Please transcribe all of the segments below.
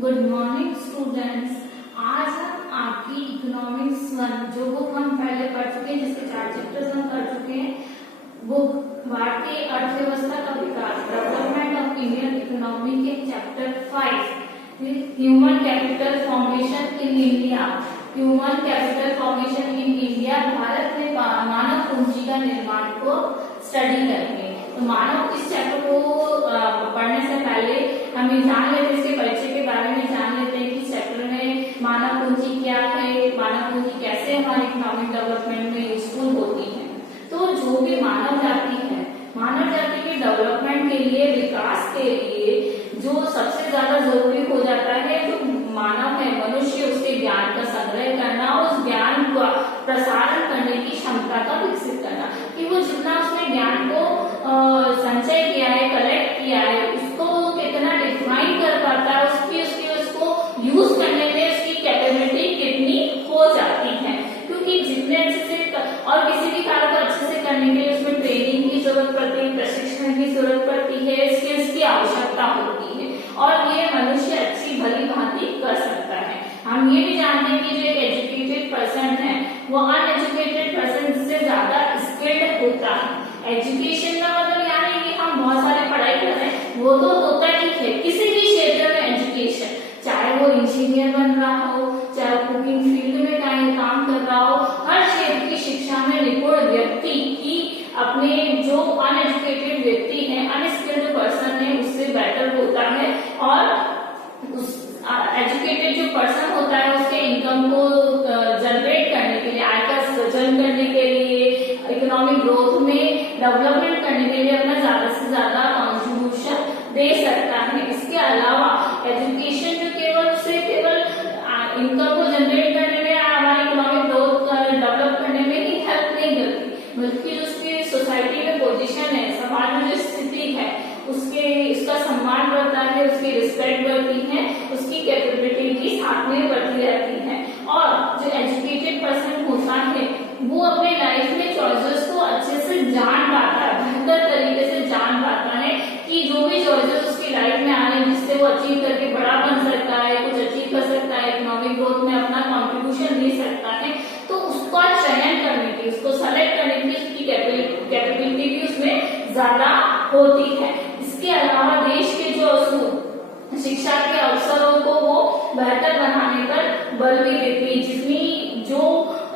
Good morning students. आज हम आपकी इकोनॉमिक्स 1 जो बुक हम पहले पढ़ चुके हैं, जिसके 4 चैप्टर्स हम कर चुके हैं, बुक भारतीय अर्थव्यवस्था का विकास, डेवलपमेंट ऑफ इंडियन इकोनॉमी के chapter 5 human capital formation in India, human capital formation in India, Bharat में मानव पूंजी का निर्माण को स्टडी करेंगे। तो मानव इस चैप्टर को पढ़ने से पहले हम जान लेते हैं, इसके परिचय के बारे में जान लेते हैं कि चैप्टर में मानव पूंजी क्या है, मानव पूंजी कैसे हमारे इकोनॉमिक डेवलपमेंट में यूजफुल होती है। तो जो भी मानव जाति है, मानव जाति के डेवलपमेंट के लिए, विकास के लिए जो सबसे ज्यादा जरूरी हो जाता है, जो मानव है, मनुष्य, उसके ज्ञान का संग्रह करना, उस ज्ञान का प्रसारण करने की क्षमता का विकसित करना, कि वो जितना उसने ज्ञान को संचय किया है, कलेक्ट किया है, उसको कितना डिफाइन कर पाता है, उसको यूज करने में उसकी कैपेबिलिटी कितनी हो जाती है। क्योंकि जितने अच्छे से और किसी भी कार्य को अच्छे से करने के लिए उसमें ट्रेनिंग की जरूरत पड़ती है, प्रशिक्षण की जरूरत पड़ती है, स्किल्स की आवश्यकता होती है, और ये मनुष्य अच्छी भली भांति कर सकता है। हम ये भी जानते हैं कि जो एक एजुकेटेड पर्सन है वो अनएजुकेटेड पर्सन से ज्यादा स्किल्ड होता है। एजुकेशन का मतलब यानी कि हम बहुत सारी पढ़ाई कर रहे हैं, वो तो होता ही है किसी भी क्षेत्र में एजुकेशन, चाहे वो इंजीनियर बन रहा हो, चाहे कुकिंग फील्ड में काम कर रहा हो, हर क्षेत्र की शिक्षा में निपुण व्यक्ति की अपने जो अनएजुकेटेड व्यक्ति है, अनस्किल्ड पर्सन है, उससे बेटर होता है। और उस एजुकेटेड जो पर्सन होता है उसके इनकम को जनरेट करने के लिए, आय का सृजन करने के लिए, इकोनॉमिक ग्रोथ में डेवलपमेंट करने के लिए अपना ज्यादा से ज्यादा कॉन्ट्रीब्यूशन दे सकता है। इसके अलावा एजुकेशन जो केवल इनकम को जनरेट करने में, हमारी इकोनॉमिक ग्रोथ डेवलप करने में ही हेल्प नहीं करती, बल्कि जो उसकी सोसाइटी में पोजीशन है, समाज में जो स्थिति है, उसका सम्मान बढ़ता है, उसकी रिस्पेक्ट बढ़ती है, उसकी कैपेबिलिटी भी साथ में बढ़ती रहती है। और जो एजुकेटेड पर्सन होता है वो अपने लाइफ में चॉइसेस को अच्छे से जान पाता है, बेहतर तरीके से जान पाता है कि जो भी चॉइसेस उसकी लाइफ में आ रहे हैं, जिससे वो अचीव करके बड़ा बन सकता है, कुछ अचीव कर सकता है, इकोनॉमिक ग्रोथ में अपना कॉन्ट्रीब्यूशन दे सकता है, तो उसका चयन करने की, उसको सेलेक्ट करने की उसकी कैपेबिलिटी भी उसमें ज्यादा होती है। इसके अलावा देश के जो शिक्षा के अवसरों को वो बेहतर बनाने पर बल भी देती है।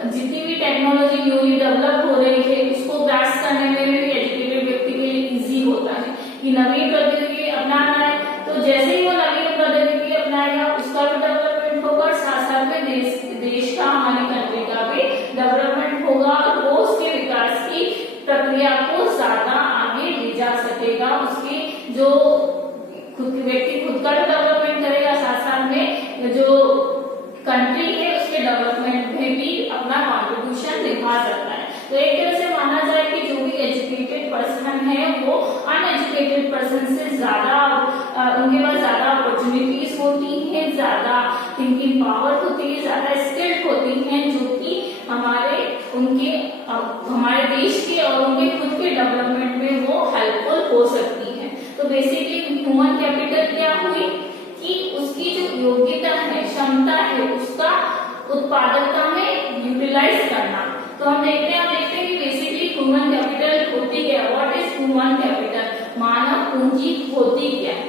जितनी भी टेक्नोलॉजी न्यूली डेवलप हो रही है, उसको ग्रास्प करने में भी एजुकेटेड व्यक्ति के लिए इजी होता है कि नवीन प्रौद्योगिकी अपनाना है, तो जैसे ही वो नवीन प्रौद्योगिकी अपनाएगा उसका भी डेवलपमेंट होगा, साथ साथ में देश का, हमारी कंट्री का भी डेवलपमेंट होगा, और वो उसके विकास की प्रक्रिया को ज्यादा आगे ले जा सकेगा। उसकी जो व्यक्ति खुद का डेवलपमेंट करेगा, साथ साथ में जो कंट्री है उसके डेवलपमेंट में भी अपना कॉन्ट्रीब्यूशन दिखा सकता है। तो एक तरह से माना जाए कि जो भी एजुकेटेड पर्सन है वो अनएजुकेटेड पर्सन से ज्यादा, उनके पास ज्यादा अपॉर्चुनिटीज होती हैं, ज्यादा थिंकिंग पावर होती है, ज्यादा स्किल्ड होती हैं, जो कि हमारे देश के और उनके खुद के डेवलपमेंट में वो हेल्पफुल हो सकती है। तो बेसिकली ह्यूमन कैपिटल क्या हुई कि उसकी जो योग्यता है, क्षमता है, उसका उत्पादकता में यूटिलाइज करना। तो हम देखते हैं कि बेसिकली ह्यूमन कैपिटल होती क्या है, व्हाट इज ह्यूमन कैपिटल, मानव पूंजी होती क्या है।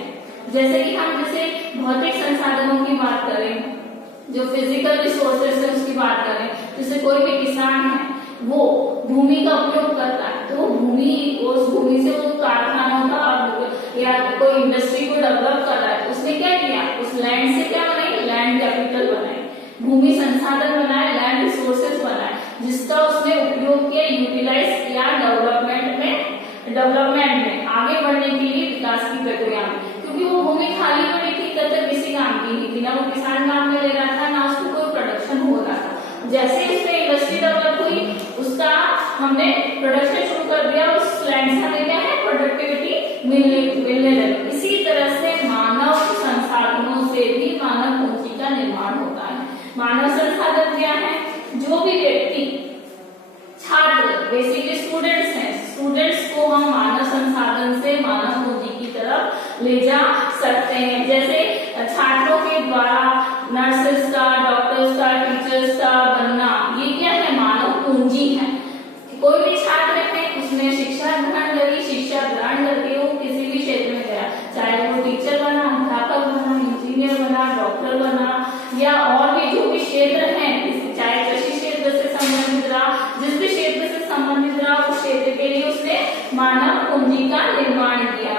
जैसे कि हम भौतिक संसाधनों की बात करें, जो फिजिकल रिसोर्सेज है उसकी बात करें, जैसे कोई भी किसान है वो भूमि का उपयोग करता है, तो उस भूमि से वो कारखाना का या कोई इंडस्ट्री को डेवलप कर रहा है, उसने क्या किया, उस लैंड से क्या बनाई, लैंड कैपिटल बनाई, भूमि संसाधन बनाए, लैंड रिसोर्सेज बनाए, जिसका उसने उपयोग किया, यूटिलाइज किया डेवलपमेंट में आगे बढ़ने के लिए, विकास की प्रक्रिया में। क्योंकि वो भूमि खाली पड़ी थी, तब तक किसी काम की नहीं थी, ना वो किसान काम में ले रहा था, ना उसको कोई प्रोडक्शन हो रहा था। जैसे इसमें इंडस्ट्री डेवलप हुई, उसका हमने प्रोडक्शन शुरू कर दिया, उस लैंड से हमें क्या है, प्रोडक्टिविटी मिलने लगी। इसी तरह से मानव संसाधनों से भी मानव पूंजी का निर्माण होता है। मानव संसाधन क्या है, जो भी व्यक्ति, छात्र, बेसिकली स्टूडेंट्स हैं, स्टूडेंट्स को हम मानव संसाधन से मानव पूंजी की तरफ ले जा सकते हैं। जैसे छात्रों के द्वारा नर्सेस का, डॉक्टर्स का, टीचर्स का बनना, ये क्या है, मानव पूंजी है। कोई भी छात्र है उसने शिक्षा ग्रहण करी, शिक्षा ग्रहण करके वो किसी भी क्षेत्र में गया, चाहे वो टीचर बना, अध्यापक बना, इंजीनियर बना, डॉक्टर बना, या और भी जो भी क्षेत्र है, चाहे कृषि क्षेत्र से संबंधित रहा, जिस भी क्षेत्र से संबंधित रहा उस क्षेत्र के लिए उसने मानव पूंजी का निर्माण किया।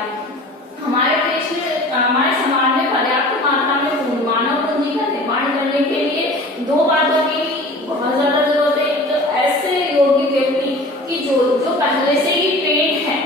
हमारे देश में, हमारे समाज में पर्याप्त मात्रा में मानव पूंजी का निर्माण करने के लिए दो बातों की बहुत ज्यादा जरूरत है। तो ऐसे योग्य व्यक्ति की जो पहले से ही ट्रेंड है,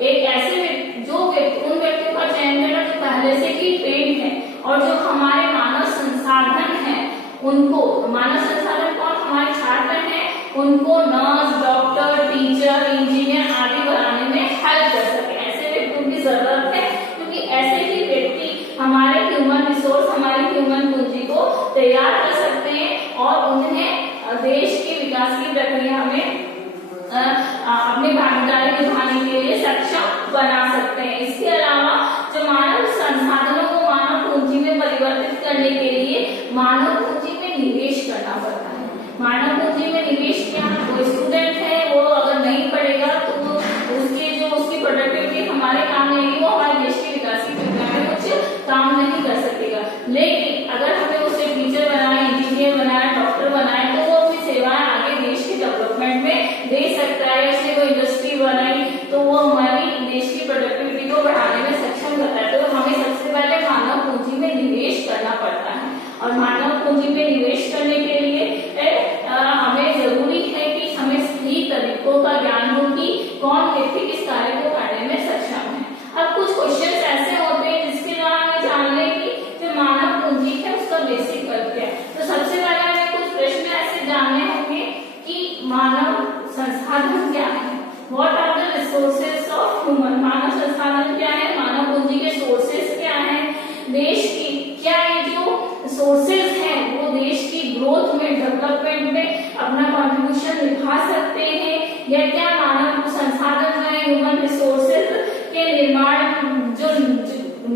एक ऐसे उन व्यक्तियों का चयन करना जो पहले से ही ट्रेंड है, और जो हमारे मानव संसाधन है उनको, मानव संसाधन कौन, हमारे छात्र हैं, उनको नर्स, डॉक्टर, टीचर, इंजीनियर आदि बनाने में हेल्प कर सके, ऐसे व्यक्तियों की जरूरत है। क्योंकि ऐसे ही व्यक्ति हमारे ह्यूमन रिसोर्स, हमारी ह्यूमन पूंजी को तैयार कर सकते हैं और उन्हें देश के विकास की प्रक्रिया में अपनी भागीदारी निभाने के लिए सक्षम बना सकते हैं। इसके अलावा जो मानव संसाधनों को मानव पूंजी में परिवर्तित करने के लिए मानव पूंजी में निवेश करना पड़ता है। मानव पूंजी में निवेश क्या, कोई स्टूडेंट है वो अगर नहीं पढ़ेगा तो उसकी प्रोडक्टिविटी हमारे काम नहीं आएगी, वो हमारे देश के विकास की प्रक्रिया में कुछ काम नहीं कर सकेगा। लेकिन अगर हमें उसे टीचर बनाए, इंजीनियर बनाए, डॉक्टर बनाए तो वो अपनी सेवाएं आगे देश के डेवलपमेंट में दे सकता है। उसने कोई इंडस्ट्री बनाई तो वो हमारी देश की प्रोडक्टिविटी को बढ़ाने में सक्षम करता है। तो हमें सबसे पहले मानव पूंजी में निवेश करना पड़ता है, और मानव पूंजी में निवेश करने के लिए हमें जरूरी है कि हमें सही तरीकों का ज्ञान हो कि कौन व्यक्ति किस कार्य को करने में सक्षम है। अब कुछ क्वेश्चन ऐसे होते हैं जिसके द्वारा हमें जान लें कि जो मानव पूंजी है उसका बेसिक अर्थ क्या है। तो सबसे पहले हमें कुछ प्रश्न ऐसे जानने होंगे कि मानव संसाधन क्या है, what are the resources of human. मानव संसाधन क्या है, मानव पूंजी के सोर्सेज क्या है, देश की क्या ये जो सोर्सेज हैं वो देश की ग्रोथ में, डेवलपमेंट में अपना कंट्रीब्यूशन निभा सकते हैं, या क्या मानव संसाधन जो है, ह्यूमन रिसोर्सेज के निर्माण, जो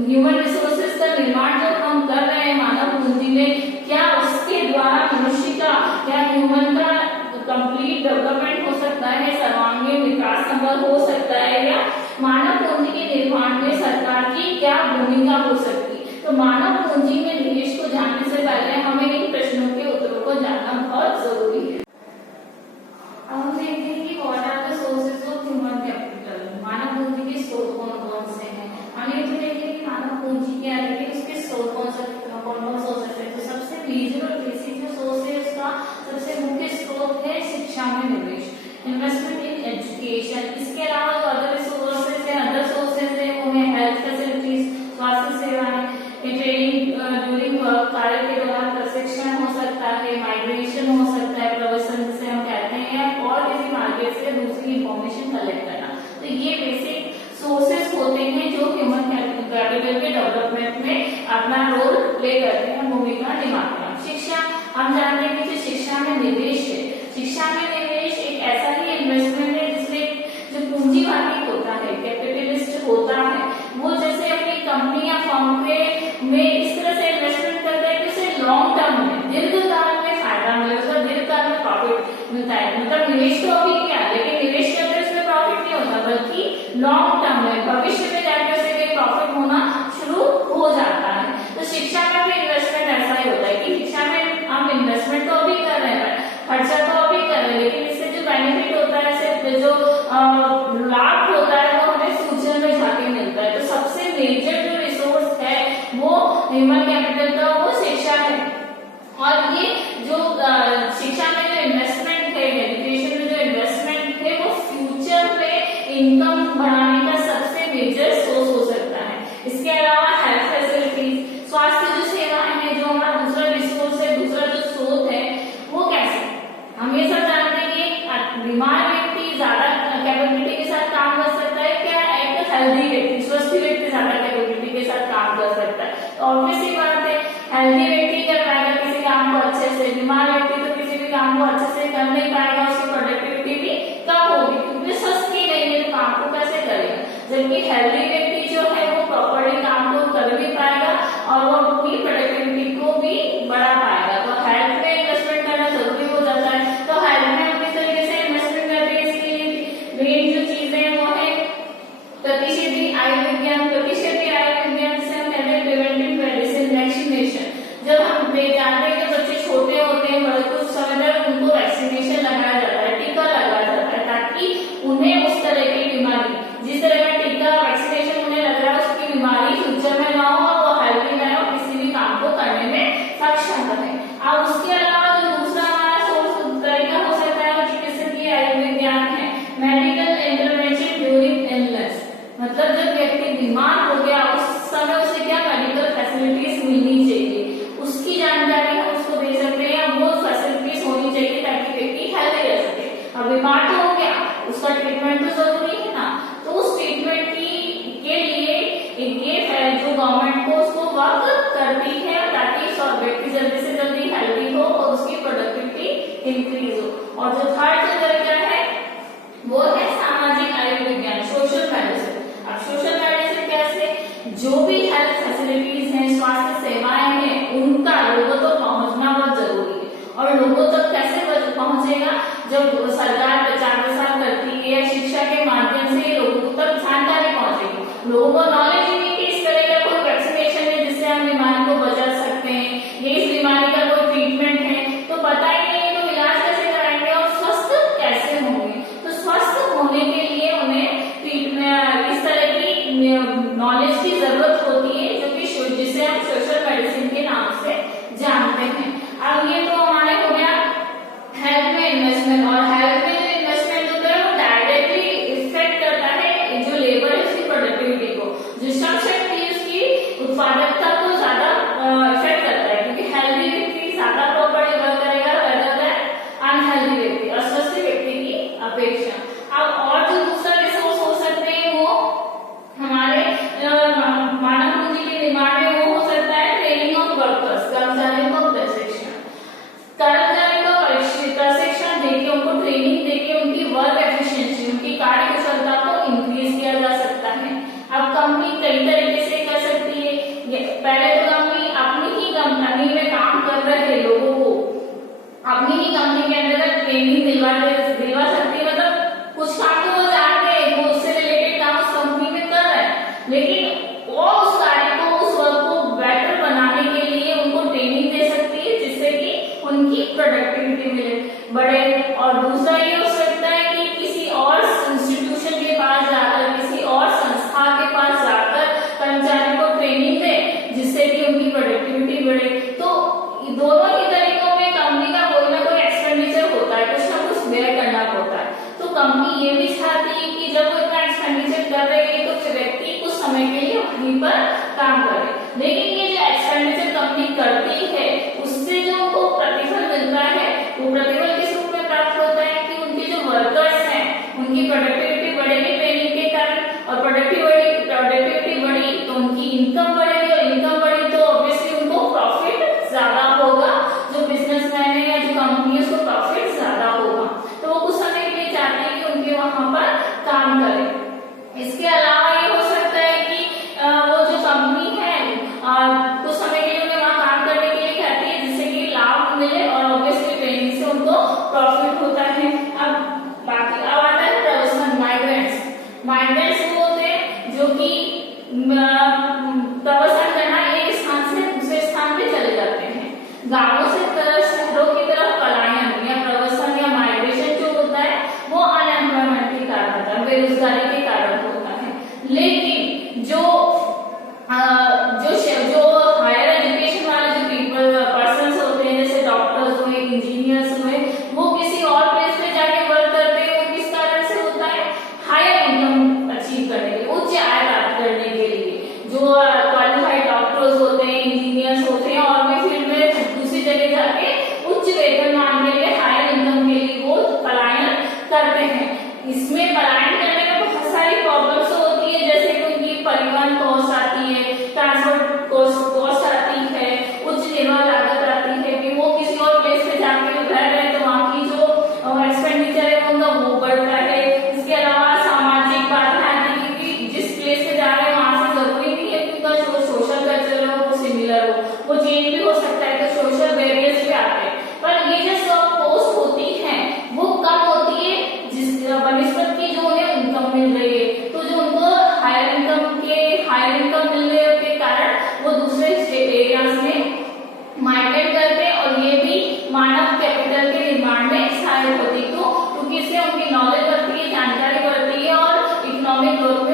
ह्यूमन रिसोर्सेज का निर्माण जो हम कर रहे हैं मानव पूंजी में, क्या उसके द्वारा मनुष्य का या ह्यूमन का कंप्लीट डेवलपमेंट हो सकता है, सर्वांगीण विकास संभव हो सकता है, या मानव पूंजी के निर्माण में सरकार की क्या भूमिका हो सकती है। तो मानव पूंजी में निवेश को जानने से पहले हमें इन प्रश्नों के उत्तरों को जानना बहुत जरूरी है। अब हम देखते हैं कि what are the sources of human capital, मानव पूंजी के स्रोत कौन कौन से हैं। हम ये तो देखेंगे कि मानव पूंजी क्या है, लेकिन उसके स्रोत कौन कौन से हो सकते हैं। तो सबसे मेजर और बेसिक जो सोर्स है उसका सबसे मुख्य स्रोत है शिक्षा में निवेश, इन्वेस्टमेंट इन एजुकेशन। इसके अलावा जो अदर रिसोर्सेज है, अदर सोर्सेज है वो है हेल्थ फैसिलिटीज, स्वास्थ्य सेवाएं, ट्रेनिंग ड्यूरिंग कार्य के दौरान प्रशिक्षण हो सकता है, माइग्रेशन हो सकता है, प्रवासन जिसे हम कहते हैं, और किसी मार्केट से दूसरी इंफॉर्मेशन कलेक्ट करना। तो ये बेसिक सोर्सेज होते हैं जो ह्यूमन कैपिटल के डेवलपमेंट में अपना रोल प्ले करते हैं, भूमिका निभाते हैं। शिक्षा, हम जानते हैं कि जो शिक्षा में निवेश है, शिक्षा में निवेश एक ऐसा ही इन्वेस्टमेंट है जिसमें जो पूंजीवादी होता है, कैपिटलिस्ट होता है, वो जैसे अपनी कंपनी या फर्म में इस तरह से इन्वेस्टमेंट करता है कि उसे लॉन्ग टर्म में, दीर्घकाल में फायदा मिले, उसका दीर्घकाल में प्रॉफिट मिलता है। मतलब निवेश तो अभी क्या, लेकिन निवेश करते उसमें प्रॉफिट नहीं होता, बल्कि लॉन्ग टर्म में भविष्य में जाकर उसे प्रॉफिट होना शुरू हो जाता है। तो शिक्षा में भी इन्वेस्टमेंट ऐसा ही होता है कि शिक्षा में हम इन्वेस्टमेंट तो अभी कर रहे हैं, खर्चा तो अभी कर रहे हैं, लेकिन इससे जो बेनिफिट होता है, इससे जो लाभ होता है वो हमें फ्यूचर में जाके मिलता है। तो सबसे मेजर जो रिसोर्स है वो ह्यूमन कैपिटल का वो शिक्षा है। और ये जो शिक्षा में जो इन्वेस्टमेंट है, एजुकेशन में जो इन्वेस्टमेंट है, वो फ्यूचर में इनकम बढ़ाने का सबसे मेजर सोर्स हो सकता है। इसके अलावा हेल्थ फैसिलिटीज, स्वास्थ्य जो सेवाएं हैं, जो हमारा दूसरा रिसोर्स है, दूसरा जो स्रोत है, वो कैसे, हम ये सब जानते हैं कि बीमार व्यक्ति ज्यादा कैपेबिलिटी के साथ काम कर सकता है, क्या एक हेल्दी व्यक्ति, स्वस्थ व्यक्ति ज्यादा कैपेबिलिटी के साथ काम कर सकता है। तो ऑब्वियसली बात है, हेल्दी व्यक्ति कर पाएगा किसी काम को अच्छे से, बीमार व्यक्ति तो किसी भी काम को अच्छे से कर नहीं पाएगा, उसकी प्रोडक्टिविटी भी कम होगी क्योंकि स्वस्थ ही नहीं है, तो काम को कैसे करेगा। जबकि हेल्दी व्यक्ति जो है वो प्रॉपर्ली काम को कर भी पाएगा और वो जिस तरह का टीका वैक्सीनेशन उन्हें लग रहा है उसकी बीमारी फ्यूचर में ना हो और वो हेल्दी रहे और किसी भी काम को करने में सक्षम रहे। अब उसके अलावा जो दूसरा हमारा सोर्स तरीका हो सकता है वो चिकित्सकीय आयुर्विज्ञान है, मेडिकल इंटरवेंशन ड्यूरिंग इलनेस, मतलब जब व्यक्ति बीमार हो गया उस समय उसे क्या मेडिकल फैसिलिटीज मिलनी चाहिए उसकी जानकारी हम उसको दे सकते हैं, वो फैसिलिटीज होनी चाहिए ताकि व्यक्ति हेल्दी रह सके। अब बीमार तो हो गया, उसका ट्रीटमेंट तो जरूरी है ना, तो उस ट्रीटमेंट के लिए ये जो गवर्नमेंट को उसको वर्क करती है ताकि व्यक्ति जल्दी से जल्दी हेल्दी हो और उसकी प्रोडक्टिविटी इंक्रीज हो। और जो थर्ड जो तरीका है वो है सामाजिक आयुर्विज्ञान, सोशल मेडिसिन। अब सोशल मेडिसिन कैसे, जो भी हेल्थ फैसिलिटीज हैं, स्वास्थ्य सेवाएं हैं, उनका लोगों तक पहुंचना बहुत जरूरी है। और लोगों तक कैसे पहुंचेगा, जब सरकार प्रचार प्रसार करती है या शिक्षा के माध्यम से लोगों तक जानकारी पहुंचेगी, लोगों को नॉलेज ही नहीं कि इस तरह का कोई वैक्सीनेशन है जिससे हम बीमारी को बचा सकते हैं, ये इस बीमारी का कोई ट्रीटमेंट है, तो पता ही नहीं तो इलाज कैसे कराएंगे और स्वस्थ कैसे होंगे। तो स्वस्थ होने के लिए उन्हें ट्रीटमेंट इस तरह की नॉलेज की जरूरत होती है जो कि जिसे हम सोशल मेडिसिन के नाम से जानते हैं। अब ये तो हमारे हो गया हेल्थ में इन्वेस्टमेंट, और हेल्थ में जो इन्वेस्टमेंट होता है वो डायरेक्टली इफेक्ट करता है जो लेबर है उसकी प्रोडक्टिविटी को, जो श्रम शक्ति है उसकी उत्पादकता को ज्यादा इफेक्ट करता है, क्योंकि हेल्दी व्यक्ति ज्यादा प्रॉपर्टी वर्क करेगा rather than अनहेल्दी व्यक्ति, अस्वस्थ व्यक्ति की अपेक्षा। अब और जो दूसरा रिसोर्स हो सकते हैं वो हमारे मानव पूंजी के निर्माण में वो हो सकता है ट्रेनिंग ऑफ वर्कर्स, कर्मचारियों को प्रशिक्षण, कर्मचारियों को प्रशिक्षण देके उनको ट्रेनिंग देके उनकी वर्क एफिशिएंसी, उनकी कार्य कुशलता को इंक्रीज किया जा सकता है। अब कंपनी कई तरीके से कर सकती है, पहले तो कंपनी अपनी ही कंपनी में काम कर रहे लोगों को अपनी ही कंपनी के अंदर ट्रेनिंग दिलवा सकती है, मतलब कुछ काम तो वो जानते हैं, वो उससे रिलेटेड काम उस कंपनी में कर रहे हैं, लेकिन वो उस कार्य को उस वर्क को बेटर बनाने के लिए उनको ट्रेनिंग दे सकती है जिससे कि उनकी प्रोडक्टिविटी मिले बढ़े। और दूसरा ये हो सकता है कि किसी और इंस्टीट्यूशन के पास जाकर, किसी और संस्था के पास जाकर कर्मचारी को ट्रेनिंग दे जिससे कि उनकी प्रोडक्टिविटी बढ़े। तो दोनों ही तरीकों में कंपनी का कोई ना कोई एक्सपेंडिचर होता है, कुछ ना कुछ व्यय करना होता है। तो कंपनी ये भी चाहती है कि जब वो इतना एक्सपेंडिचर कर रही है तो फिर व्यक्ति कुछ समय के लिए वहीं पर काम करे, लेकिन ये जो एक्सपेंडिचर कंपनी करती है उससे जो उनको प्रतिफल मिलता है वो प्रतिफल किस रूप में प्राप्त होता है कि उनके जो वर्कर्स हैं उनकी प्रोडक्टिविटी बढ़ेगी ट्रेनिंग के कारण, और प्रोडक्टिविटी बढ़ी तो उनकी इनकम बढ़ेगी, और इनकम बढ़ी तो ऑब्वियसली उनको प्रॉफिट ज्यादा होगा, जो बिजनेसमैन है या जो कंपनी है उसको प्रॉफिट ज्यादा होगा, तो वो कुछ समय के लिए चाहते हैं कि उनके वहां पर काम करें। इसके अलावा ये हो सकता है कि वो जो कंपनी है कुछ समय के लिए उन्हें वहां काम करने के लिए कहती है जिससे कि लाभ मिले और ऑब्वियसली ट्रेनिंग से उनको प्रॉफिट होता है। अब बाकी अब आता है प्रवासन, माइग्रेंट्स वो होते हैं जो कि प्रवासन करना एक स्थान से दूसरे स्थान पे चले जाते हैं, गांवों से शहरों की तरफ पलायन या प्रवासन या माइग्रेशन जो होता है वो अनएम्प्लॉयमेंट के कारण होता है, बेरोजगारी के कारण होता है। लेकिन जो हायर एजुकेशन वाले जो पर्सन्स होते हैं जैसे डॉक्टर्स हुए, इंजीनियर्स हुए, वो किसी और प्लेस पे जाके वर्क करते हैं, वो किस कारण से होता है, हायर इनकम अचीव करने के लिए, उच्च आय प्राप्त करने के लिए। जो क्वालिफाइड डॉक्टर्स होते हैं, इंजीनियर्स होते हैं और भी फील्ड में दूसरी जगह जाके उच्च वेतनमान के लिए, हायर इनकम के लिए वो पलायन करते हैं। इसमें पलायन करने में बहुत सारी प्रॉब्लम्स होती है, जैसे कि उनकी परिवहन कॉस्ट आती है, ट्रांसपोर्ट कॉस्ट आती है, उच्च निर्वहन लागत आती है कि वो किसी और प्लेस पे जाके रह रहे हैं तो वहाँ की जो एक्सपेंडिचर है उनका वो बढ़ता है। इसके अलावा सामाजिक बाधाएं आती है क्योंकि जिस प्लेस पे जा रहे हैं वहां से जरूरी नहीं है कि उनका जो सोशल कल्चर है वो सिमिलर हो, वो चेंज भी हो सकता है, तो सोशल बैरियर्स भी आते हैं। पर ये जो सब पोस्ट होती है वो कम होती है जिस बनिस्बत की जो उन्हें इनकम मिल रही है, तो जो उनको हायर इनकम मिलने के कारण वो दूसरे एरियाज में माइग्रेट करते हैं, और ये भी मानव कैपिटल के निर्माण में सहायक होती है, क्योंकि इससे उनकी नॉलेज बढ़ती है, जानकारी बढ़ती है और इकोनॉमिक ग्रोथ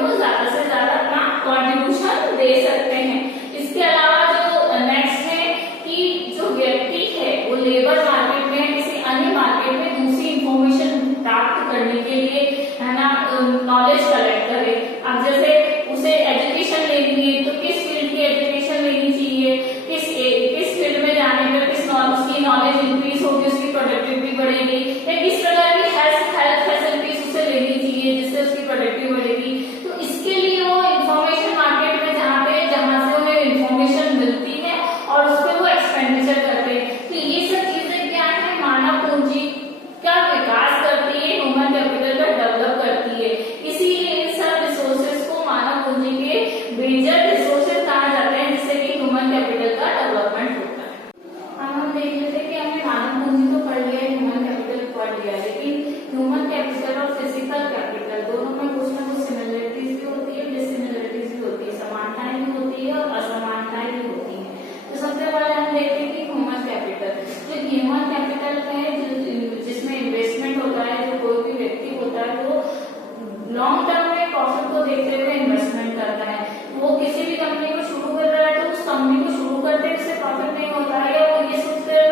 देखते हुए इन्वेस्टमेंट करता है। वो किसी भी कंपनी को शुरू कर रहा है तो उस कंपनी को शुरू करते उससे प्रॉफिट नहीं होता है, या वो ये सोचकर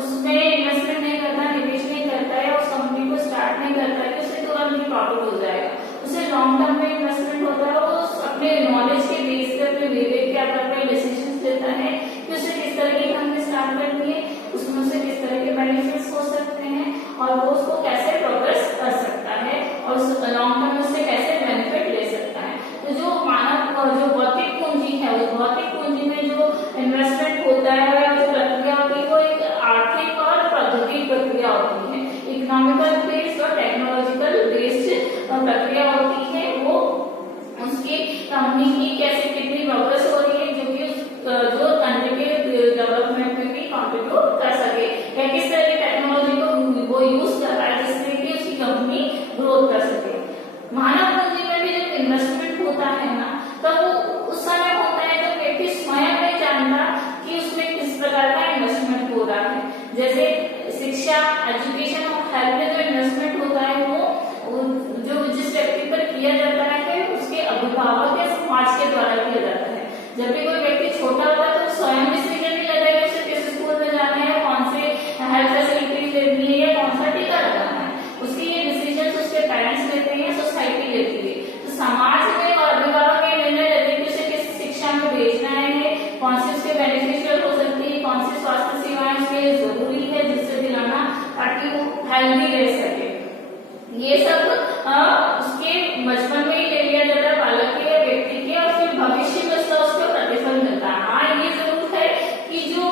उसमें इन्वेस्टमेंट नहीं करता, निवेश नहीं करता है, उस कंपनी को स्टार्ट नहीं करता है कि उससे तुरंत ही प्रॉफिट हो जाएगा। उसे लॉन्ग टर्म में इन्वेस्टमेंट होता है, वो अपने नॉलेज के बेस पे, अपने विवेक के आधार पर डिसीजन लेता है कि उसे किस तरह की कंपनी स्टार्ट करनी है, उसमें उसे किस तरह के बेनिफिट्स हो सकते हैं और वो उसको कैसे प्रोग्रेस कर सकता है और उस लॉन्ग टर्म में उससे कैसे बेनिफिट ले सकता है। तो जो मानव जो भौतिक पूंजी है, उस भौतिक पूंजी में जो इन्वेस्टमेंट होता है या जो प्रक्रिया होती है वो एक आर्थिक और प्रौद्योगिक प्रक्रिया होती है, इकोनॉमिकल बेस्ड और टेक्नोलॉजिकल बेस्ड प्रक्रिया होती है। वो उसकी कंपनी की कैसे कितनी प्रोग्रेस हो रही है जो कि जो कंट्री के डेवलपमेंट में भी कंट्रीब्यूट कर सके, या किस तरह की टेक्नोलॉजी को वो यूज कर रहा है जिससे कि उसकी कंपनी ग्रोथ कर सके। मानव पूंजी में भी जब इन्वेस्टमेंट होता है ना, तब वो उस समय होता है जब व्यक्ति स्वयं नहीं जानता कि उसमें किस प्रकार का इन्वेस्टमेंट हो रहा है। जैसे शिक्षा, एजुकेशन और हेल्थ में जो इन्वेस्टमेंट होता है वो जो जिस व्यक्ति पर किया जाता है उसके अभिभावक या समाज के द्वारा किया जाता है। जब भी कोई व्यक्ति छोटा होता है तो स्वयं डिसीजन नहीं लेता है उसे किस स्कूल में जाना है, कौन से हेल्थ फैसिलिटीज लेनी है या कौन सा टीका लगाना है, उसकी ये डिसीजन उसके पेरेंट्स लेते हैं, सोसाइटी लेती है। तो समाज में और अभिभावक ये निर्णय लेते हैं कि उसे किस शिक्षा में भेजना है, कौन सी उसके बेनिफिशियल हो सकती है, कौन सी स्वास्थ्य सेवाएं उसके लिए जरूरी है जिससे दिलाना ताकि वो हेल्दी रह सके। ये सब उसके बचपन में ही ले लिया जाता है बालक के या व्यक्ति के, और फिर भविष्य में उसका प्रतिफल मिलता है। हाँ, ये जरूर है कि जो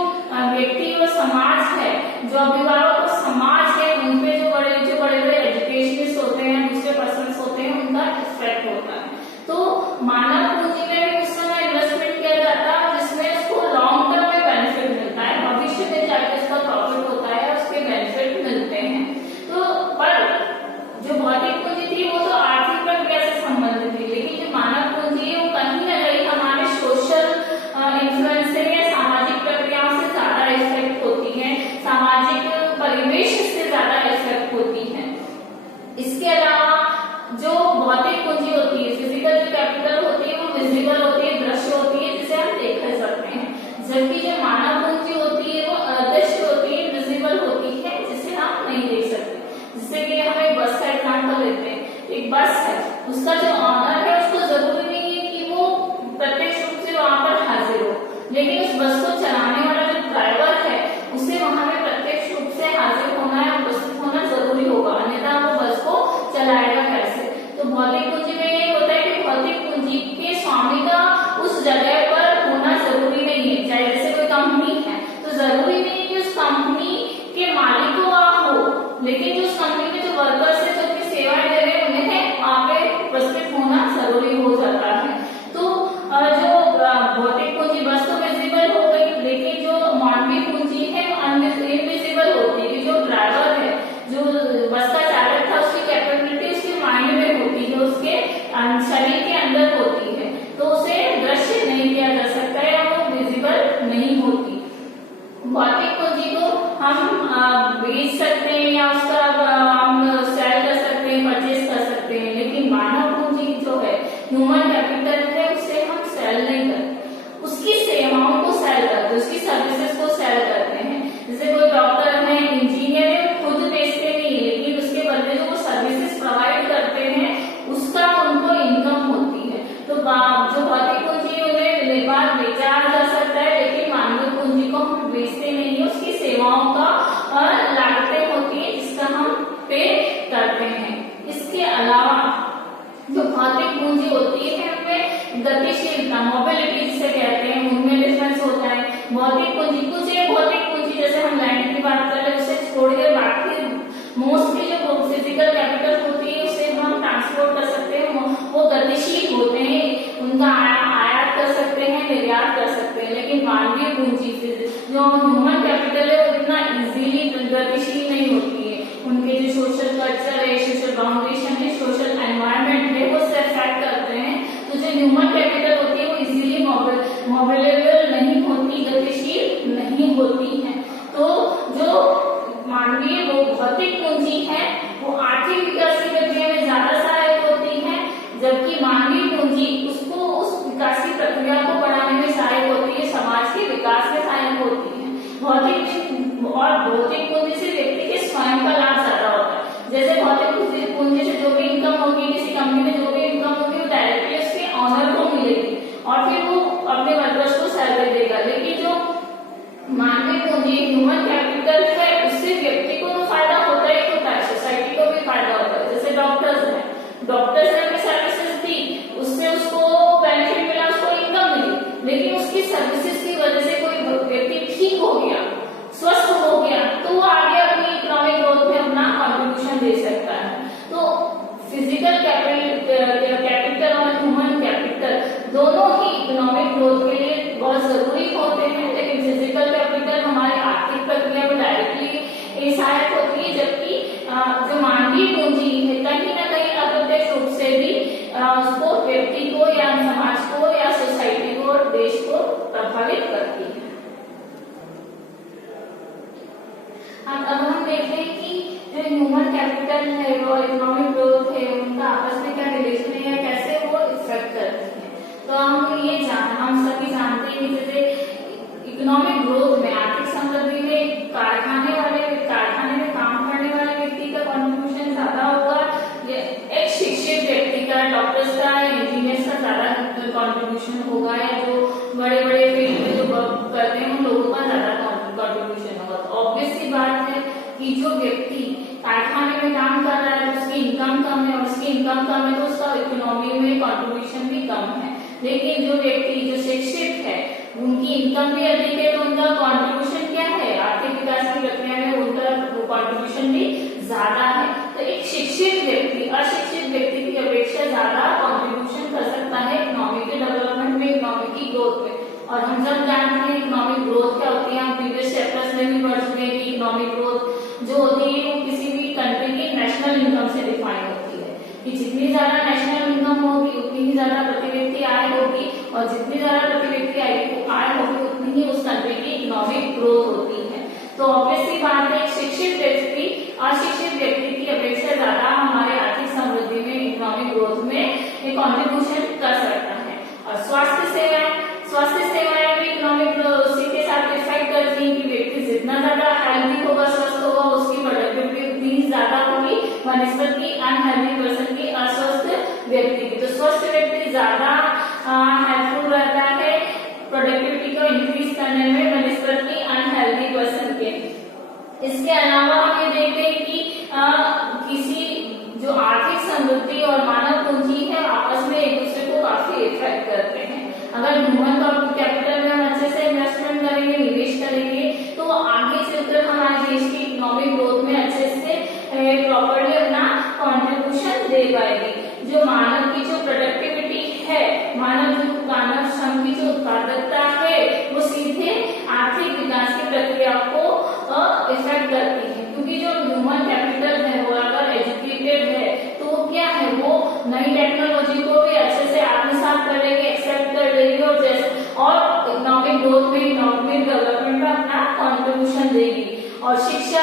व्यक्ति और समाज है, जो अभिभावक और समाज है, उनपे जो बड़े एजुकेशनिस्ट होते हैं, दूसरे पर्सन होते हैं, उनका इफेक्ट होता है। तो मानव पूंजी में भी उस समय इन्वेस्टमेंट किया जाता है जिसमें उसको लॉन्ग टर्म में बेनिफिट मिलता है, भविष्य में जाके उसका प्रॉफिट होता है, उसके बेनिफिट मिलते हैं। तो पर जो भौतिक पूंजी थी वो तो आर्थिक प्रक्रिया से संबंधित थी, लेकिन जो मानव पूंजी है वो कहीं न कहीं हमारे सोशल इन्फ्लुएंस से या सामाजिक प्रक्रियाओं से ज्यादा इफेक्ट होती है, सामाजिक परिवेश से ज्यादा इफेक्ट होती है। इसके अलावा जो भौतिक पूंजी होती है, फिजिकल जो कैपिटल होती है वो विजिबल होती है, दृश्य होती है, जिसे हम देख सकते हैं, जबकि जो मानव पूंजी होती है वो अदृश्य होती है, विजिबल होती है, जिसे हम नहीं देख सकते। जिससे कि हम एक बस का एग्जाम्पल लेते हैं, एक बस है, उसका जो ऑनर है उसको जरूरी नहीं है कि वो प्रत्यक्ष रूप से वहां पर हाजिर हो, लेकिन उस बस को चलाने वाला जो ड्राइवर है उसे वहां पे प्रत्यक्ष रूप से हाजिर होना है, उपस्थित होना जरूरी होगा, अन्यथा वो बस को चलाएगा कैसे। तो भौतिक पूंजी में ये होता है कि भौतिक पूंजी के स्वामी का उस जगह पर होना जरूरी नहीं है। चाहे जैसे कोई कंपनी है तो जरूरी नहीं है कि उस कंपनी के मालिक को वहां हो, लेकिन जो उस कंपनी के जो वर्कर्स है, जो अपनी सेवाएं दे रहे हैं, उन्हें वहां पे उपस्थित होना जरूरी हो जाता है। तो जो भौतिक पूंजी बस तो विजिबल हो गई, लेकिन जो मानवीय पूंजी है इनविजिबल होती है। जो ड्राइवर है, जो बस का चालक था, उसकी कैपेबिलिटी उसके माइंड में होती है, उसके शरीर के अंदर होती है, तो उसे दृश्य नहीं किया जा सकता है या वो विजिबल नहीं होती। भौतिक पूंजी को हम बेच सकते हैं या उसका हम सेल कर सकते हैं, परचेज कर सकते हैं, लेकिन मानव पूंजी जो है, ह्यूमन कैपिटल है, उसे हम सेल नहीं करते, उसकी सेवाओं को सेल करते हैं, उसकी सर्विसेज को सेल करते हैं। जैसे कोई डॉक्टर है, इंजीनियर है, खुद बेचते नहीं है, लेकिन उसके बदले जो वो सर्विसेज प्रोवाइड करते हैं उसका उनको इनकम होती है। तो जो भौतिक पूंजी उन्हें निर्बाध बेचा जा सकता है, लेकिन मानवीय पूंजी को हम बेचते नहीं है, उसकी सेवाओं का लागतें होती है जिसका हम पे करते हैं। इसके अलावा जो भौतिक पूंजी होती है उनमें गतिशीलता, मोबिलिटी जिसे कहते हैं, उनमें डिफरेंस होता है। भौतिक पूंजी कुछ है, भौतिक पूंजी जैसे हम लैंड की बात कर रहे हैं उसे छोड़ के बाकी मोस्टली जो फिजिकल कैपिटल होती है उसे हम ट्रांसपोर्ट कर सकते हैं, वो गतिशील होते हैं, उनका आयात कर सकते हैं, निर्यात कर सकते हैं। लेकिन मानवीय पूंजी जो ह्यूमन कैपिटल है वो इतना इजीली गतिशील नहीं होती है, उनके जो सोशल कल्चर है, सोशल बाउंडेशन है, सोशल एनवायरनमेंट है, वो से अफेक्ट करते हैं। तो जो ह्यूमन कैपिटल होती है वो इजीली मोबिलेबल नहीं होती, गतिशील नहीं होती है। तो जो मानवीय वो भौतिक पूंजी है वो आर्थिक विकास की प्रक्रिया में ज्यादा सहायक होती है, जबकि मानवीय पूंजी उसको उस विकास की प्रक्रिया को बढ़ाने में सहायक होती है, समाज के विकास में सहायक होती है। भौतिक पूंजी से व्यक्ति के स्वयं का लाभ ज्यादा होता है। जैसे भौतिक पूंजी से जो भी इनकम होगी, किसी कंपनी में जो भी इनकम होगी, वो डायरेक्टली उसके ऑनर को मिलेगी और फिर वो अपने वर्कर्स को सैलरी देगा। लेकिन जो मानवीय पूंजी ह्यूमन कैपिटल है, उससे व्यक्ति को तो फायदा होता ही होता है, सोसाइटी को भी फायदा होता है। जैसे डॉक्टर्स ने अपनी सर्विसेज दी, उससे उसको बेनिफिट मिला, उसको इनकम मिली, लेकिन उसकी सर्विसेज की वजह से कोई व्यक्ति ठीक हो गया, स्वस्थ हो गया, तो वो आगे अपनी इकोनॉमिक ग्रोथ में अपना कॉन्ट्रीब्यूशन दे सकता है। तो फिजिकल कैपिटल और ह्यूमन कैपिटल दोनों ही इकोनॉमिक ग्रोथ के लिए बहुत जरूरी होते हैं। लेकिन फिजिकल कैपिटल हमारी आर्थिक प्रक्रिया में डायरेक्टली सहायक होती है, जबकि जो मानवीय पूंजी है कहीं ना कहीं अप्रत्यक्ष रूप से भी उसको व्यक्ति को या समाज को या सोसाइटी को और देश को प्रभावित करती है। अब हम देखें कि जो ह्यूमन कैपिटल है और इकोनॉमिक ग्रोथ है, उनका आपस में क्या रिलेशन है या कैसे वो इफेक्ट करती है। तो हम सभी जानते हैं कि जैसे इकोनॉमिक ग्रोथ में, आर्थिक समृद्धि में कारखाने में काम करने वाले व्यक्ति का कंट्रीब्यूशन ज्यादा होगा, एक शिक्षित व्यक्ति का, डॉक्टर्स का, इंजीनियर्स का ज्यादा कंट्रीब्यूशन होगा, या जो बड़े बड़े फील्ड में जो वर्क करते हैं उन लोगों का ज्यादा कंट्रीब्यूशन होगा। तो ऑब्वियस सी बात है कि जो व्यक्ति कारखाने में काम कर रहा है उसकी इनकम कम है, और उसकी इनकम कम है तो उसका इकोनॉमी में कंट्रीब्यूशन भी कम है। लेकिन जो व्यक्ति जो शिक्षित है, उनकी इनकम भी अधिक है, तो उनका कंट्रीब्यूशन क्या है, आर्थिक विकास की प्रक्रिया में उनका कंट्रीब्यूशन भी ज्यादा है। तो एक शिक्षित व्यक्ति अशिक्षित व्यक्ति की अपेक्षा ज्यादा कंट्रीब्यूशन कर सकता है इकोनॉमी के डेवलपमेंट में, इकोनॉमी की ग्रोथ में। और हम सब जानते हैं इकोनॉमिक ग्रोथ क्या होती है, हम प्रीवियस चैप्टर्स में भी पढ़ चुके हैं कि इकोनॉमिक ग्रोथ जो होती है वो किसी भी कंट्री की नेशनल इनकम से डिफाइन होती है, कि जितनी ज्यादा नेशनल इनकम होगी उतनी ही ज्यादा प्रति व्यक्ति आय होगी, और जितनी ज्यादा प्रति व्यक्ति आय होगी उतनी ही उस कंट्री की इकोनॉमिक ग्रोथ होती है। तो ऑब्वियसली बात है, शिक्षित व्यक्ति अशिक्षित व्यक्ति की अपेक्षा ज्यादा हमारे आर्थिक समृद्धि में, इकोनॉमिक ग्रोथ में कंट्रीब्यूशन कर सकता है। और स्वास्थ्य सेवाएं भी इकोनॉमिक उसी के साथ इफेक्ट करती है कि व्यक्ति जितना ज्यादा हेल्दी होगा, स्वस्थ होगा, उसकी प्रोडक्टिविटी उतनी ही ज्यादा होगी बनस्पत की अनहेल्दी पर्सन की, अस्वस्थ व्यक्ति की। तो स्वस्थ व्यक्ति ज्यादा हेल्पफुल रहता है प्रोडक्टिविटी को इंक्रीज करने में बनस्पत की अनहेल्दी पर्सन के। इसके अलावा हम ये देखते हैं कि किसी जो आर्थिक समृद्धि और मानव पूंजी है आपस में एक दूसरे को काफी इफेक्ट करते हैं। अगर ह्यूमन कैपिटल में हम अच्छे से इन्वेस्टमेंट करेंगे, निवेश करेंगे, तो आगे चलकर हमारे देश की इकोनॉमिक ग्रोथ में अच्छे से प्रॉपर्ली अपना कंट्रीब्यूशन दे पाएगी। जो मानव की जो प्रोडक्टिविटी है, मानव श्रम की जो उत्पादकता है, वो सीधे आर्थिक विकास की प्रक्रिया को इफेक्ट करती है। क्योंकि जो ह्यूमन कैपिटल है वो अगर एजुकेटेड है तो वो क्या है, वो नई टेक्नोलॉजी को भी अच्छे से आत्मसात कर लेगी, एक्सेप्ट कर लेगी, और इकोनॉमिक ग्रोथ में, इकोनॉमिक डेवलपमेंट में अपना कंट्रीब्यूशन देगी। और शिक्षा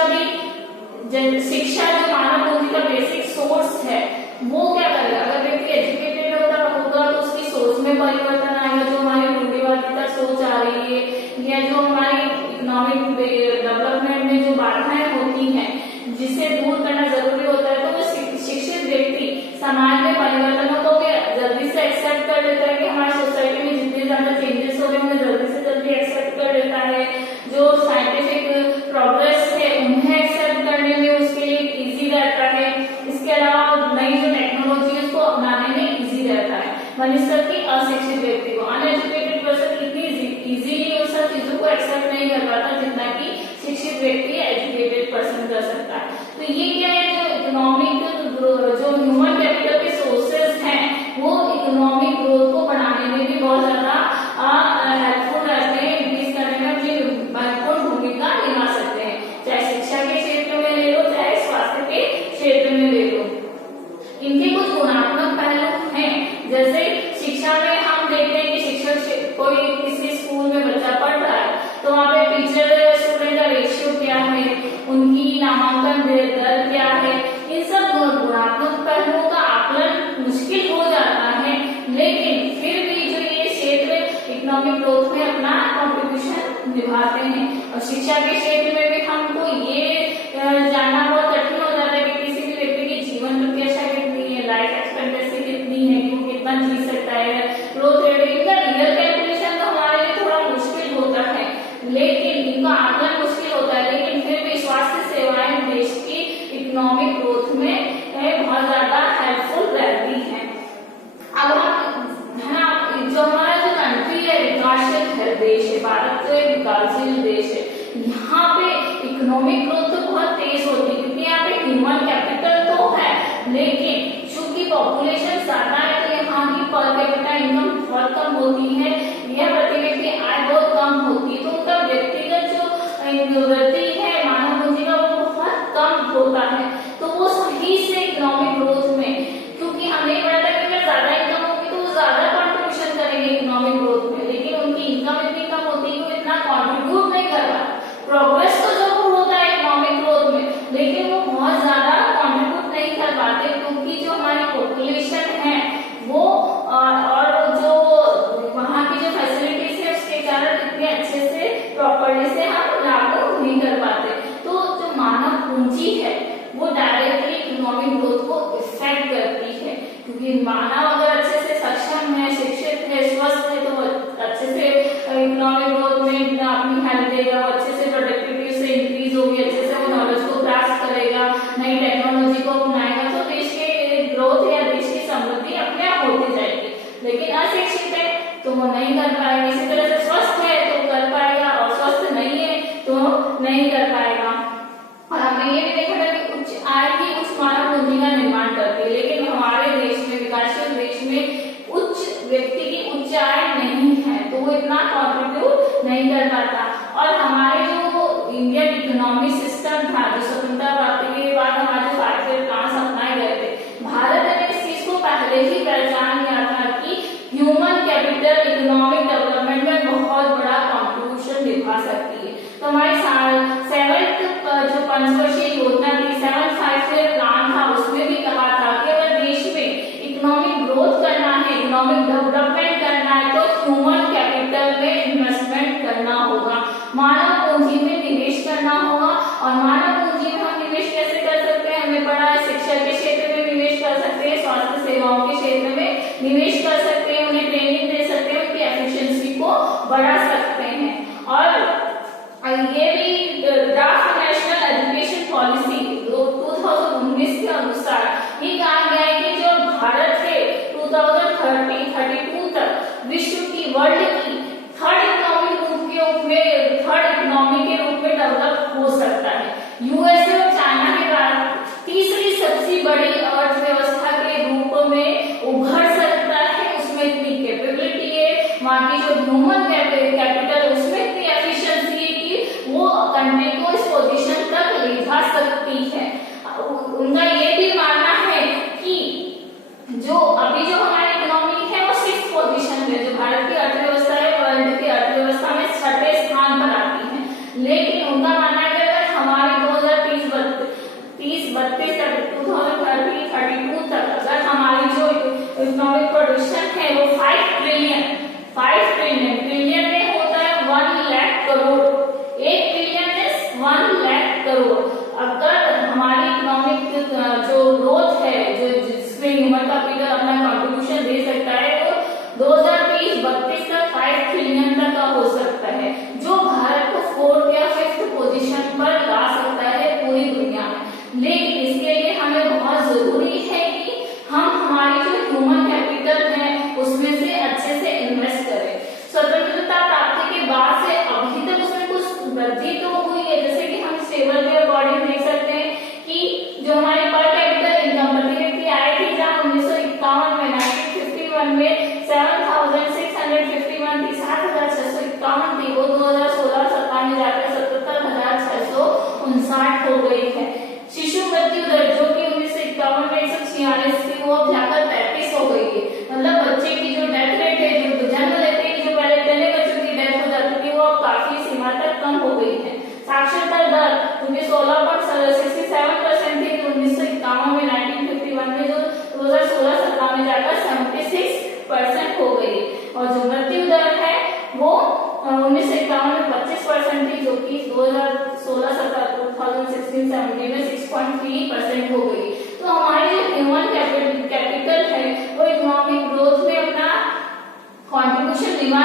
जो मानव पूंजी का बेसिक सोर्स है, वो क्या करेगा, अगर व्यक्ति एजुकेटेड होगा तो उसकी सोच में परिवर्तन आएगा। जो हमारी रूढ़िवादिता सोच आ रही है या जो हमारी इकोनॉमिक डेवलपमेंट में जो बाधाएं होती हैं, जिसे दूर करना जरूरी होता है, तो वो शिक्षित व्यक्ति समाज में परिवर्तनों को भी जल्दी से एक्सेप्ट कर लेता है कि हमारी सोसाइटी में जितने ज्यादा चेंजेस हो रहे हैं उन्हें जल्दी से जल्दी एक्सेप्ट कर लेता है। जो साइंटिफिक प्रोग्रेस है उन्हें एक्सेप्ट करने में उसके लिए इजी रहता है। इसके अलावा नई जो टेक्नोलॉजी है उसको अपनाने में इजी रहता है। बनस्पत की अशिक्षित व्यक्ति को, अनएजुकेटेड पर्सन इतनी इजीली उन सब चीजों को एक्सेप्ट नहीं कर पाता जितना कि शिक्षित व्यक्ति एजुकेटेड पर्सन कर सकता है। तो ये क्या है, जो इकोनॉमिक जो ह्यूमन कैपिटल के सोर्सेज हैं वो इकोनॉमिक ग्रोथ को बढ़ाने में भी बहुत ज्यादा हेल्पफुल रहते हैं, इंक्रीज करने में अपनी महत्वपूर्ण भूमिका निभा सकते हैं। चाहे शिक्षा के क्षेत्र में ले लो, चाहे स्वास्थ्य के क्षेत्र में ले लो। इनके कुछ गुणात्मक पहलू हैं, जैसे शिक्षा में हम देखते हैं कि शिक्षक कोई किसी स्कूल में बच्चा पढ़ रहा है तो वहाँ पे टीचर स्टूडेंट का रेशियो क्या है, उनकी नामांकन दर क्या है, इन सब गुणात्मक पहलुओं का इकोनॉमिक ग्रोथ में अपना कॉन्ट्रीब्यूशन निभाते हैं। और शिक्षा के क्षेत्र में भी हमको ये जानना बहुत कठिन हो जाता है कि किसी भी व्यक्ति की जीवन प्रत्याशा कितनी है, लाइफ एक्सपेक्टेंसी कितनी है, कि वो कितना जी सकता है, ग्रोथ रेट, इनका रियल कैलकुलेशन तो हमारे लिए थोड़ा मुश्किल होता है, लेकिन इनका आकलन मुश्किल होता है, लेकिन फिर भी स्वास्थ्य सेवाएं देश की इकोनॉमिक ग्रोथ में बहुत ज्यादा हेल्पफुल रहती है। अब हम है ना, जो हमारा जो कंट्री है विकासशील है देश है, भारत तो एक विकासशील देश है, यहाँ पे इकोनॉमिक ग्रोथ तो बहुत तेज होती है क्योंकि यहाँ पे ह्यूमन कैपिटल तो है, लेकिन चूंकि पॉपुलेशन ज्यादा है तो यहाँ की पर कैपिटा इनकम बहुत कम होती है, यह प्रति व्यक्ति आय बहुत कम होती है, तो उनका व्यक्तिगत जो वृद्धि है मानव पूंजी का वो बहुत कम होता है। तो वो सही से इकोनॉमिक ग्रोथ में, क्योंकि हमें पता है कि अगर ज्यादा इनकम होगी तो वो ज्यादा कॉन्ट्रीब्यूशन करेंगे इकोनॉमिक ग्रोथ में, लेकिन उनकी इनकम इतनी कम होती है कि वो इतना कॉन्ट्रीब्यूट नहीं कर पाते। प्रोग्रेस तो जरूर होता है इकोनॉमिक ग्रोथ में, लेकिन वो बहुत ज्यादा कॉन्ट्रीब्यूट नहीं कर पाते, क्योंकि जो हमारी पॉपुलेशन है वो और जो वहाँ की जो फैसिलिटीज है उसके कारण इतने अच्छे से प्रॉपर्ली से हम लागू नहीं कर पाते। तो जो मानव पूंजी है वो डायरेक्टली इकोनॉमिक ग्रोथ को इफेक्ट करती है, क्योंकि मानव अगर अच्छे से सक्षम है, शिक्षित है, स्वस्थ है, तो वो अच्छे से इकोनॉमिक ग्रोथ में अपनी हेल्प देगा, वो अच्छे से प्रोडक्टिविटी से इंक्रीज होगी, अच्छे से वो नॉलेज को ग्रास्प करेगा, नई टेक्नोलॉजी को अपनाएगा, तो देश के ग्रोथ या देश की समृद्धि अपने आप होती जाएगी। लेकिन अशिक्षित है तो वो नहीं कर पाएगा, इसी तरह से स्वस्थ है तो कर पाएगा और स्वस्थ नहीं है तो नहीं कर पाएगा। और हमने ये भी देखा था कि उच्च आय ही उच्च मानव पूंजी का निर्माण करती है, लेकिन हमारे देश में, विकासशील देश में उच्च व्यक्ति की उच्च आय नहीं है तो वो इतना कॉन्ट्रीब्यूट नहीं कर पाता। और हमारे जो इंडियन इकोनॉमिक सिस्टम था, जो स्वतंत्रता प्राप्ति के बाद हमारे 5 ईयर प्लान अपनाए गए थे, भारत ने इस चीज को पहले ही पहचान लिया था कि ह्यूमन कैपिटल इकोनॉमिक डेवलपमेंट में बहुत बड़ा कॉन्ट्रीब्यूशन निभा सकती है। तो हमारे 7th जो पंचवर्षीय योजना थी, 7th 5 ईयर प्लान था, उसमें भी कहा था कि अगर देश में इकोनॉमिक ग्रोथ करना है, इकोनॉमिक डेवलपमेंट करना है, तो ह्यूमन कैपिटल में इन्वेस्टमेंट करना होगा, मानव पूंजी में निवेश करना होगा। और मानव पूंजी में हम निवेश कैसे कर सकते हैं, हमने पढ़ा है, शिक्षा के क्षेत्र में निवेश कर सकते हैं, स्वास्थ्य सेवाओं के क्षेत्र में निवेश कर सकते हैं, उन्हें ट्रेनिंग दे सकते हैं, उनकी एफिशिएंसी को बढ़ा सकते हैं। और ये भी ड्राफ्ट नेशनल एजुकेशन पॉलिसी 2019 के अनुसार ये कहा गया है कि जो भारत है 2032 तक विश्व की, वर्ल्ड की थर्ड इकोनॉमी के रूप में डेवलप हो सकता है। यूएसए और चाइना के बाद तीसरी सबसे बड़ी अर्थव्यवस्था के रूप में उभर सकता है, उसमें इतनी कैपेबिलिटी है, वहां की जो ह्यूमन कैपिटल उसमें इतनी एफिशिएंसी है कि वो कंट्री को इस पोजीशन तक ले जा सकती है। उनका ये भी मानना है कि जो अभी जो हमारी इकोनॉमी है वो 6th पोजीशन में, जो भारत की अर्थव्यवस्था है वर्ल्ड की अर्थव्यवस्था में 6ठे स्थान पर आती है, लेकिन उनका मानना है कि अगर हमारे 2030-32 तक 2032 तक अगर हमारी जो इकोनॉमिक प्रोडक्शन है वो 5 ट्रिलियन में होता है 1 लाख करोड़, 1 ट्रिलियन इज 1 लाख करोड़। अगर हमारी इकोनॉमिक जो ग्रोथ है, जो जिसमें ह्यूमन कैपिटल अपना कंट्रीब्यूशन दे सकता है, वो 2030-32 तक 5 ट्रिलियन तक का हो सकता है, जो भारत को 4th या 5th पोजीशन पर ला सकता है पूरी दुनिया में। लेकिन इसके लिए हमें बहुत जरूरी है कि हम हमारी जो ह्यूमन कैपिटल है उसमें से अच्छे से इन्वेस्ट करें। स्वतंत्रता प्राप्ति के बाद से अभी तक उसमें कुछ वृद्धि तो हुई है, जैसे कि हम स्टेबल के अकॉर्डिंग देख सकते हैं कि जो हमारे पर कैपिटल इनकम प्रति व्यक्ति आई थी, जहाँ 1951 में 1951 में 7,651 थी, 7,651 थी, वो 2016-17 में जाकर 77,659 हो गई है। शिशु मृत्यु दर जो कि 1951 में 146 थी, वो अब जाकर 33 हो गई है। मतलब बच्चे की जो डेथ रेट है, जो जन्म लेते ही जो पहले पहले बच्चों की डेथ हो जाती थी, वो अब काफी सीमा तक कम हो गई है। साक्षरता दर क्योंकि 16.67% थी 1951 में, 1951 में जो 2016-17 में जाकर 76% हो गई। तो हमारी जो ह्यूमन कैपिटल है वो इकोनॉमिक ग्रोथ में अपना कॉन्ट्रीब्यूशन निभा